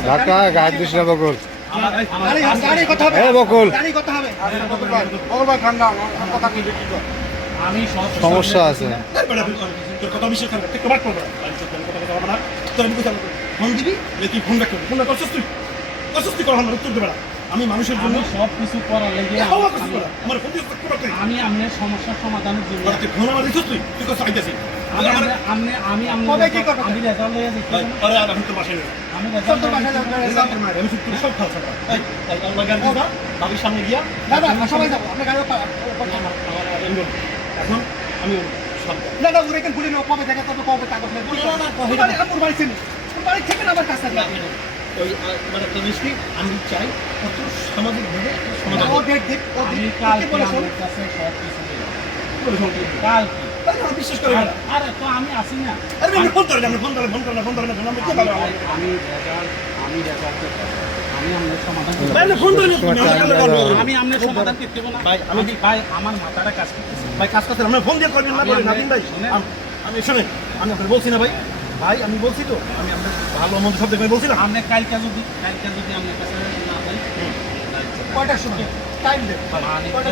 ধাক্কা গায়ে দিস না বকুল। বকুল আমি সমস্যা আছে। তোর কথা বিশ্বাস করবে ঠিক কমাট করবে কথা না তোর আমি কথা ফোন দিবি তুই ফোন রাখবি ফোন করছিস তুই করা না উত্তর দেবে না আমি মানুষের জন্য সব কিছু করার লেগে আমার ফোন দিয়ে করতে আমি আপনার সমস্যার সমাধানের জন্য তুই ফোন আমার দিছিস তুই কথা আইতাছিস আমি রেজাল্ট লয়ে যাচ্ছি আরে আর আমি তো বাসায় নেই আমি রেজাল্ট আমি শুধু সব খাওয়া তাই আল্লাহ গান দিবা বাবির সামনে গিয়া দাদা সবাই যাবো আপনি গাড়ি এখন আমি সব দাদা ওরে কেন ভুলে নেবো কবে দেখা তবে কবে কাগজ নেই আমার বাড়ি ছিল বাড়ি থেকে না আমার কাছে ওই মানে একটা মিষ্টি আমি চাই কত সামাজিকভাবে সমাধান ও ডেট দিক ও আমি দিক কাল কি বলেছো আমার কাছে সব কিছু কাল বিশ্বাস করে না আরে তো আমি আসি না আরে আমি ফোন করে না ফোন করে আমি কি বলবো আমি রেজাল্ট আমি আপনার সমাধান তাহলে ফোন করে আমি আপনার সমাধান করতে দেব না ভাই আমি ভাই আমার মাথাটা কাজ করতেছে ভাই কাজ করতে আমরা ফোন দিয়ে করবেন না বলেন নাদিম ভাই আমি শুনেন আমি আপনাকে বলছি না ভাই ভাই আমি বলছি তো আমি আপনার ভালো মন্দ সব দেখে বলছি না আপনি কালকে যদি আপনার কাছে না পাই কয়টার সময় টাইম দে মানে